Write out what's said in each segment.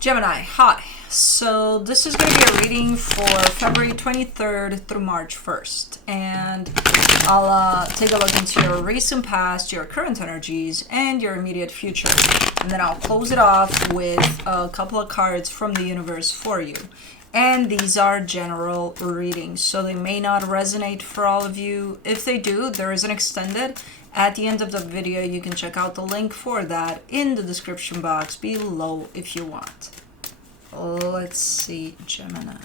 Gemini, hi. So this is going to be a reading for February 23rd through March 1st. And I'll take a look into your recent past, your current energies, and your immediate future. And then I'll close it off with a couple of cards from the universe for you. And these are general readings, so they may not resonate for all of you. If they do, there is an extended. At the end of the video, you can check out the link for that in the description box below if you want. Let's see, Gemini.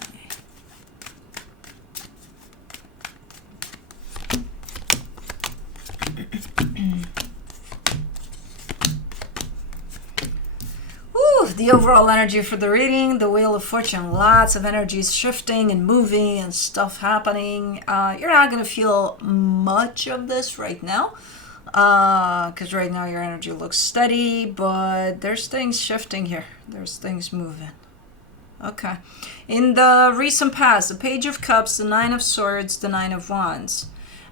The overall energy for the reading, the Wheel of Fortune, lots of energies shifting and moving and stuff happening. You're not going to feel much of this right now because right now your energy looks steady, but there's things shifting here. There's things moving. Okay. In the recent past, the Page of Cups, the Nine of Swords, the Nine of Wands.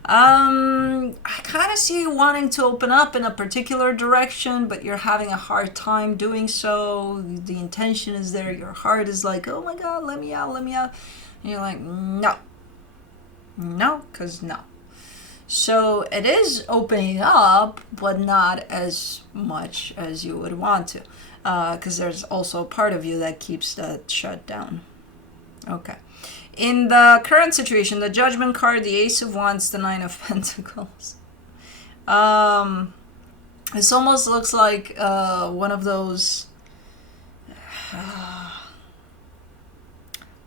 I kind of see you wanting to open up in a particular direction, but you're having a hard time doing so. The intention is there. Your heart is like, oh my God, let me out, let me out. And you're like, no. No, because no. So it is opening up, but not as much as you would want to. Because there's also a part of you that keeps that shut down. Okay. In the current situation, the Judgment card, the Ace of Wands, the Nine of Pentacles. This almost looks like one of those...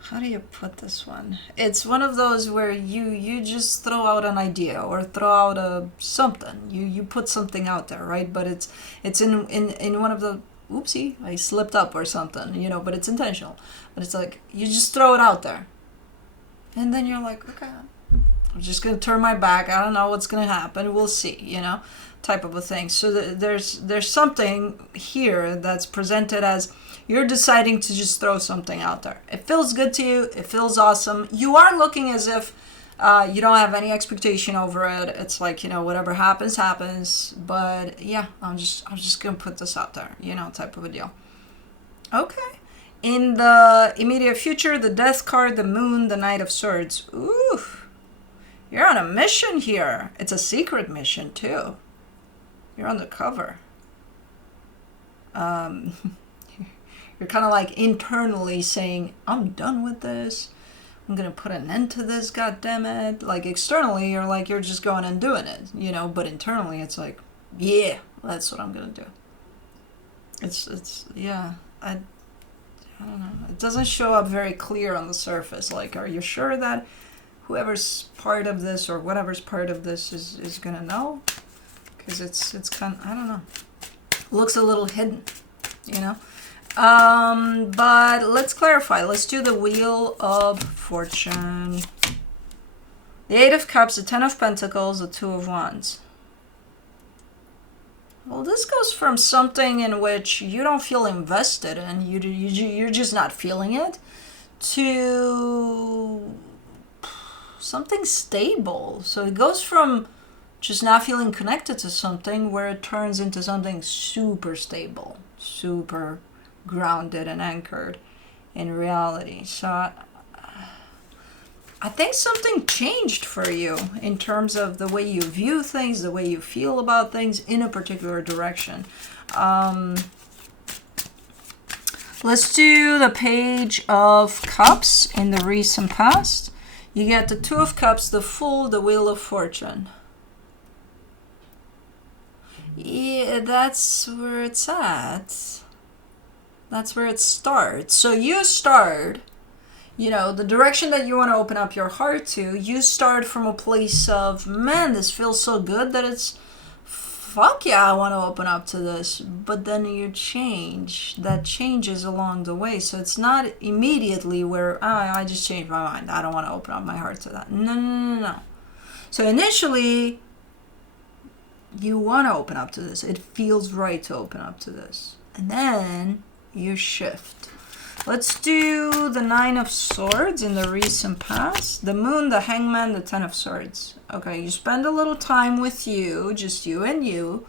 how do you put this one? It's one of those where you just throw out an idea or throw out something. You put something out there, right? But it's in one of the... Oopsie, I slipped up or something, but it's intentional. But it's like, you just throw it out there. And then you're like, okay, I'm just going to turn my back. I don't know what's going to happen. We'll see, type of a thing. So there's something here that's presented as you're deciding to just throw something out there. It feels good to you. It feels awesome. You are looking as if you don't have any expectation over it. It's like, whatever happens, happens. But yeah, I'm just going to put this out there, type of a deal. Okay. In the immediate future, the Death card, the Moon, the Knight of Swords. Ooh, you're on a mission here. It's a secret mission, too. You're undercover. You're kind of like internally saying, I'm done with this. I'm going to put an end to this, goddammit. Like externally, you're just going and doing it, but internally it's like, yeah, that's what I'm going to do. Yeah, I don't know. It doesn't show up very clear on the surface. Like, are you sure that whoever's part of this or whatever's part of this is going to know? Because it's kind of, I don't know. Looks a little hidden, But let's clarify. Let's do the Wheel of Fortune. The Eight of Cups, the Ten of Pentacles, the Two of Wands. Well, this goes from something in which you don't feel invested in, you're just not feeling it, to something stable. So it goes from just not feeling connected to something where it turns into something super stable, super grounded and anchored in reality. So I think something changed for you in terms of the way you view things, the way you feel about things in a particular direction. Let's do the Page of Cups in the recent past. You get the Two of Cups, the Fool, the Wheel of Fortune. Yeah, that's where it's at. That's where it starts. So you start... the direction that you want to open up your heart to, you start from a place of, man, this feels so good that it's, fuck yeah, I want to open up to this. But then you change. That changes along the way. So it's not immediately where, I just changed my mind. I don't want to open up my heart to that. No. So initially, you want to open up to this. It feels right to open up to this. And then you shift. Let's do the Nine of Swords in the recent past. The Moon, the Hangman, the Ten of Swords. Okay, you spend a little time with you, just you, and you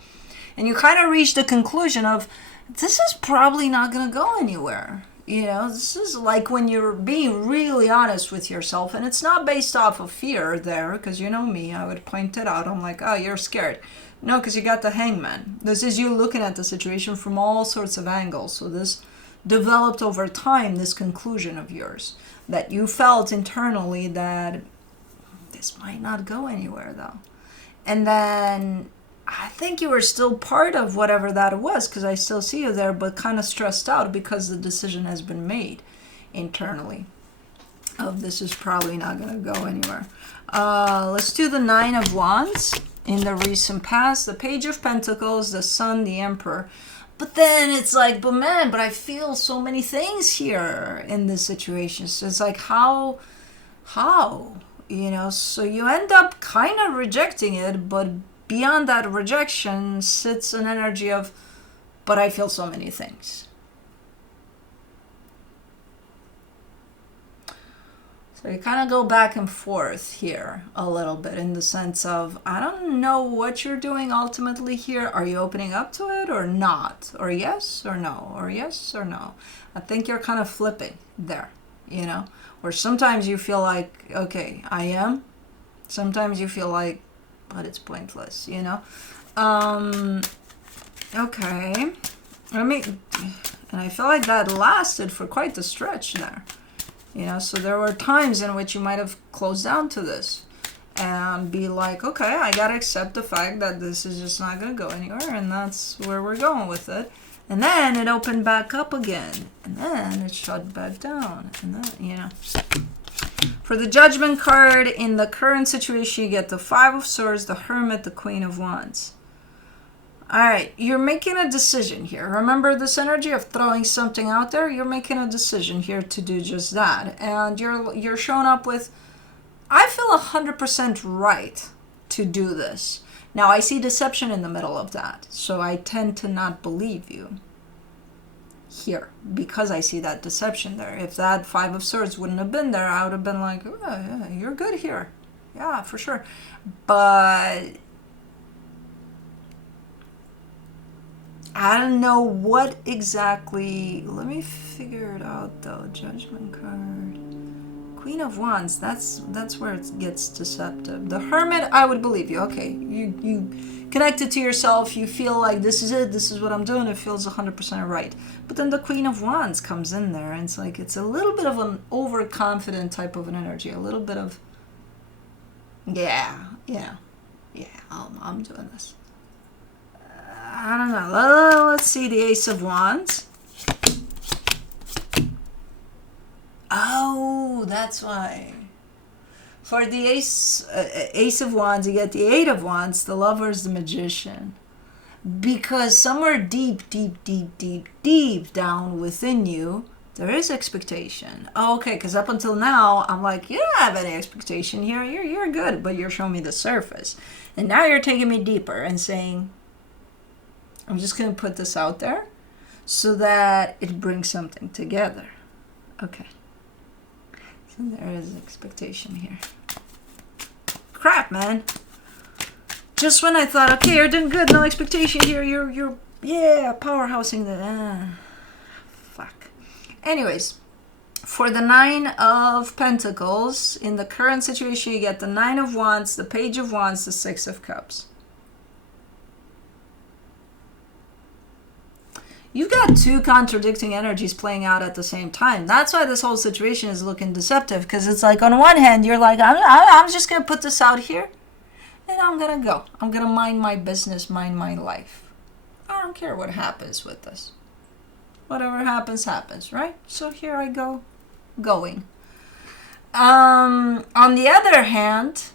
kind of reach the conclusion of, this is probably not going to go anywhere. This is like when you're being really honest with yourself, and it's not based off of fear there, because you know me, I would point it out. I'm like, oh, you're scared. No, because you got the hangman. This is you looking at the situation from all sorts of angles. So this developed over time, this conclusion of yours, that you felt internally that this might not go anywhere, though. And then I think you were still part of whatever that was, because I still see you there, but kind of stressed out because the decision has been made internally of this is probably not going to go anywhere. Let's do the Nine of Wands in the recent past, the Page of Pentacles, the Sun, the Emperor. But then it's like, but man, but I feel so many things here in this situation. So it's like, how? So you end up kind of rejecting it, but beyond that rejection sits an energy of, but I feel so many things. So you kind of go back and forth here a little bit in the sense of, I don't know what you're doing ultimately here. Are you opening up to it or not? Or yes or no? Or yes or no? I think you're kind of flipping there, Or sometimes you feel like, okay, I am. Sometimes you feel like, but it's pointless, Okay. And I feel like that lasted for quite the stretch there. So there were times in which you might have closed down to this and be like, okay, I gotta accept the fact that this is just not gonna go anywhere, and that's where we're going with it. And then it opened back up again, and then it shut back down, and then, For the Judgment card, in the current situation, you get the Five of Swords, the Hermit, the Queen of Wands. All right, you're making a decision here. Remember this energy of throwing something out there? You're making a decision here to do just that. And you're showing up with, I feel 100% right to do this. Now, I see deception in the middle of that, so I tend to not believe you here because I see that deception there. If that Five of Swords wouldn't have been there, I would have been like, oh, yeah, you're good here. Yeah, for sure. But I don't know what exactly. Let me figure it out though. Judgment card. Queen of Wands, that's where it gets deceptive. The Hermit, I would believe you. Okay, you connected to yourself. You feel like this is it. This is what I'm doing. It feels 100% right. But then the Queen of Wands comes in there, and it's like it's a little bit of an overconfident type of an energy. A little bit of, yeah, I'm doing this. I don't know. Let's see the Ace of Wands. Oh, that's why. For the Ace of Wands, you get the Eight of Wands. The Lover's the Magician. Because somewhere deep down within you, there is expectation. Oh, okay, because up until now, I'm like, you don't have any expectation here. You're good, but you're showing me the surface. And now you're taking me deeper and saying, I'm just going to put this out there so that it brings something together. Okay. So there is expectation here. Crap, man. Just when I thought, okay, you're doing good, no expectation here, you're powerhousing the, fuck. Anyways, for the Nine of Pentacles, in the current situation, you get the Nine of Wands, the Page of Wands, the Six of Cups. You've got two contradicting energies playing out at the same time. That's why this whole situation is looking deceptive, because it's like on one hand, you're like, I'm just going to put this out here, and I'm going to go. I'm going to mind my business, mind my life. I don't care what happens with this. Whatever happens, happens, right? So here I go, going. On the other hand,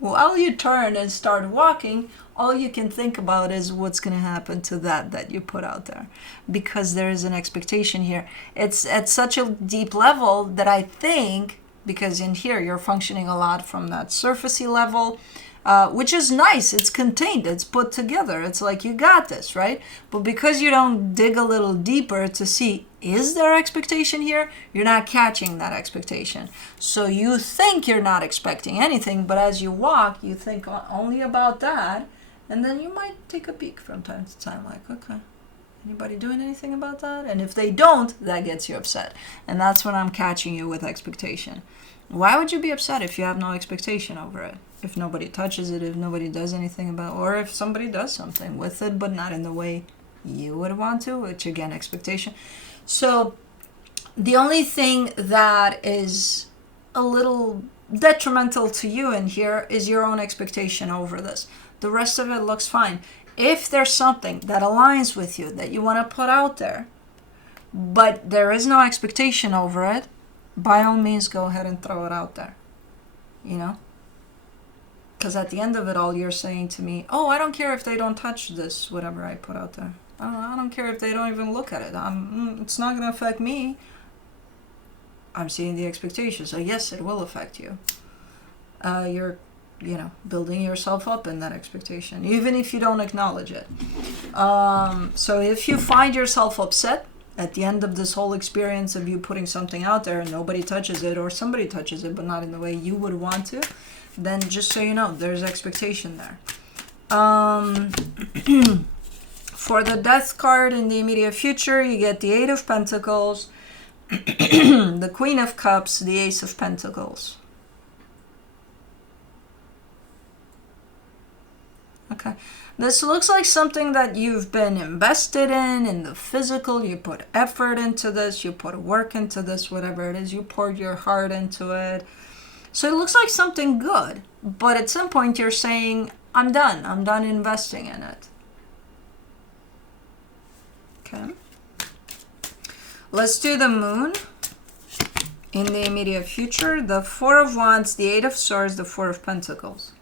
while you turn and start walking, all you can think about is what's going to happen to that you put out there, because there is an expectation here. It's at such a deep level that I think, because in here you're functioning a lot from that surfacey level, which is nice. It's contained. It's put together. It's like you got this, right? But because you don't dig a little deeper to see, is there expectation here? You're not catching that expectation. So you think you're not expecting anything, but as you walk, you think only about that. And then you might take a peek from time to time, like, okay, anybody doing anything about that? And if they don't, that gets you upset. And that's when I'm catching you with expectation. Why would you be upset if you have no expectation over it? If nobody touches it, if nobody does anything about it, or if somebody does something with it, but not in the way you would want to, which again, expectation. So the only thing that is a little detrimental to you in here is your own expectation over this. The rest of it looks fine. If there's something that aligns with you that you want to put out there, but there is no expectation over it, by all means, go ahead and throw it out there. You know? Because at the end of it all, you're saying to me, oh, I don't care if they don't touch this, whatever I put out there. I don't care if they don't even look at it. It's not going to affect me. I'm seeing the expectation. So yes, it will affect you. You're, building yourself up in that expectation, even if you don't acknowledge it. So if you find yourself upset at the end of this whole experience of you putting something out there and nobody touches it, or somebody touches it but not in the way you would want to, then just so you know, there's expectation there. For the Death card in the immediate future, you get the Eight of Pentacles, the Queen of Cups, the Ace of Pentacles. Okay. This looks like something that you've been invested in the physical. You put effort into this, you put work into this, whatever it is, you poured your heart into it. So it looks like something good, but at some point you're saying, I'm done investing in it. Okay. Let's do the Moon in the immediate future. The Four of Wands, the Eight of Swords, the Four of Pentacles.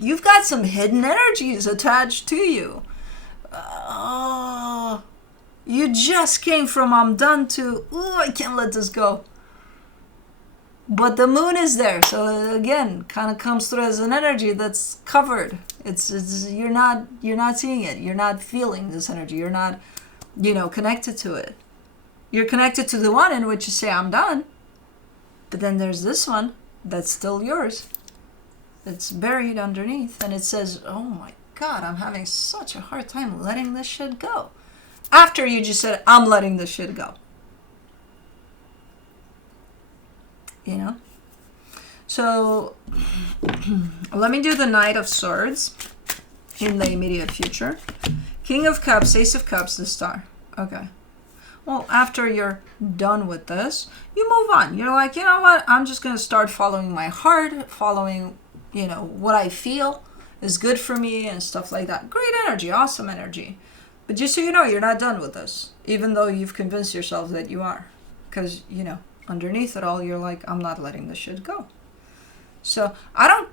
You've got some hidden energies attached to you. You just came from I'm done to, I can't let this go. But the Moon is there. So again, kind of comes through as an energy that's covered. It's you're not seeing it. You're not feeling this energy. You're not, connected to it. You're connected to the one in which you say, I'm done. But then there's this one that's still yours. It's buried underneath. And it says, oh my God, I'm having such a hard time letting this shit go. After you just said, I'm letting this shit go. So let me do the Knight of Swords in the immediate future. King of Cups, Ace of Cups, the Star. Okay. Well, after you're done with this, you move on. You're like, you know what? I'm just going to start following my heart, following, what I feel is good for me and stuff like that. Great energy, awesome energy. But just so you know, you're not done with this, even though you've convinced yourself that you are. Because, underneath it all, you're like, I'm not letting this shit go. So I don't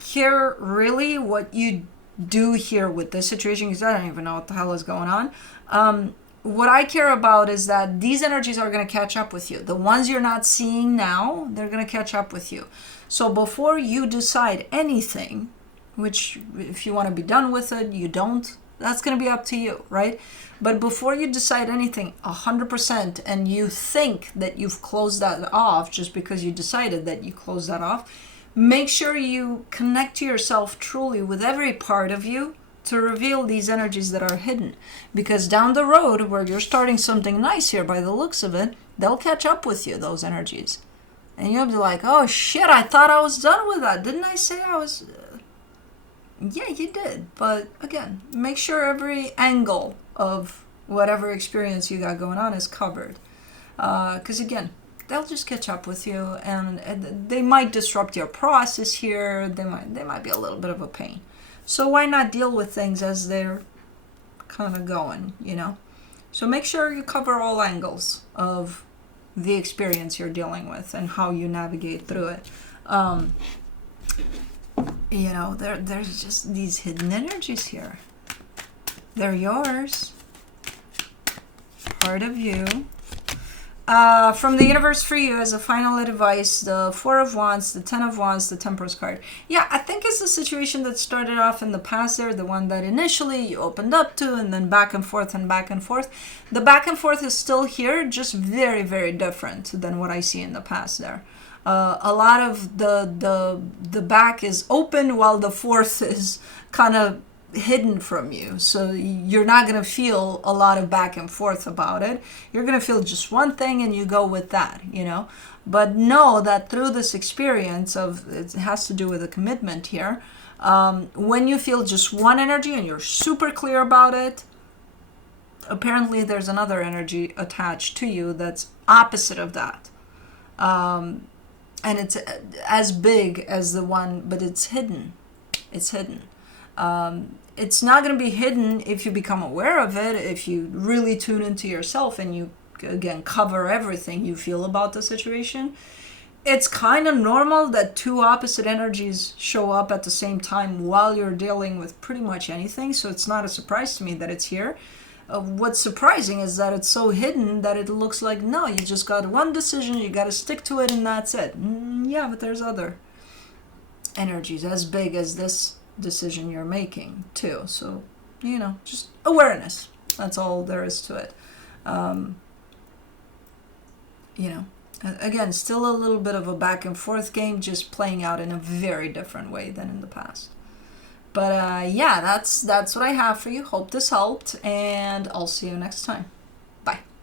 care really what you do here with this situation, because I don't even know what the hell is going on. What I care about is that these energies are going to catch up with you. The ones you're not seeing now, they're going to catch up with you. So before you decide anything, which if you want to be done with it, you don't, that's going to be up to you, right? But before you decide anything 100% and you think that you've closed that off just because you decided that you closed that off, make sure you connect to yourself truly with every part of you to reveal these energies that are hidden. Because down the road, where you're starting something nice here by the looks of it, they'll catch up with you, those energies. And you'll be like, oh shit, I thought I was done with that. Didn't I say I was... Yeah, you did. But again, make sure every angle of whatever experience you got going on is covered. Because again, they'll just catch up with you, and they might disrupt your process here. They might be a little bit of a pain. So why not deal with things as they're kind of going, So make sure you cover all angles of the experience you're dealing with and how you navigate through it. There's just these hidden energies here. They're yours. Part of you. From the universe for you as a final advice, the Four of Wands, the Ten of Wands, the Temperance card. Yeah, I think it's the situation that started off in the past there, the one that initially you opened up to, and then back and forth and back and forth. The back and forth is still here, just very, very different than what I see in the past there. A lot of the back is open while the fourth is kind of hidden from you. So you're not going to feel a lot of back and forth about it. You're going to feel just one thing and you go with that, you know. But know that through this experience of, it has to do with a commitment here, when you feel just one energy and you're super clear about it, apparently there's another energy attached to you that's opposite of that. And it's as big as the one, but it's hidden. It's hidden. It's not going to be hidden if you become aware of it, if you really tune into yourself and you, again, cover everything you feel about the situation. It's kind of normal that two opposite energies show up at the same time while you're dealing with pretty much anything, so it's not a surprise to me that it's here. What's surprising is that it's so hidden that it looks like, no, you just got one decision, you got to stick to it, and that's it. Yeah, but there's other energies as big as this decision you're making, too. So, you know, just awareness. That's all there is to it. You know, again, still a little bit of a back and forth game, just playing out in a very different way than in the past. But yeah, that's what I have for you. Hope this helped, and I'll see you next time.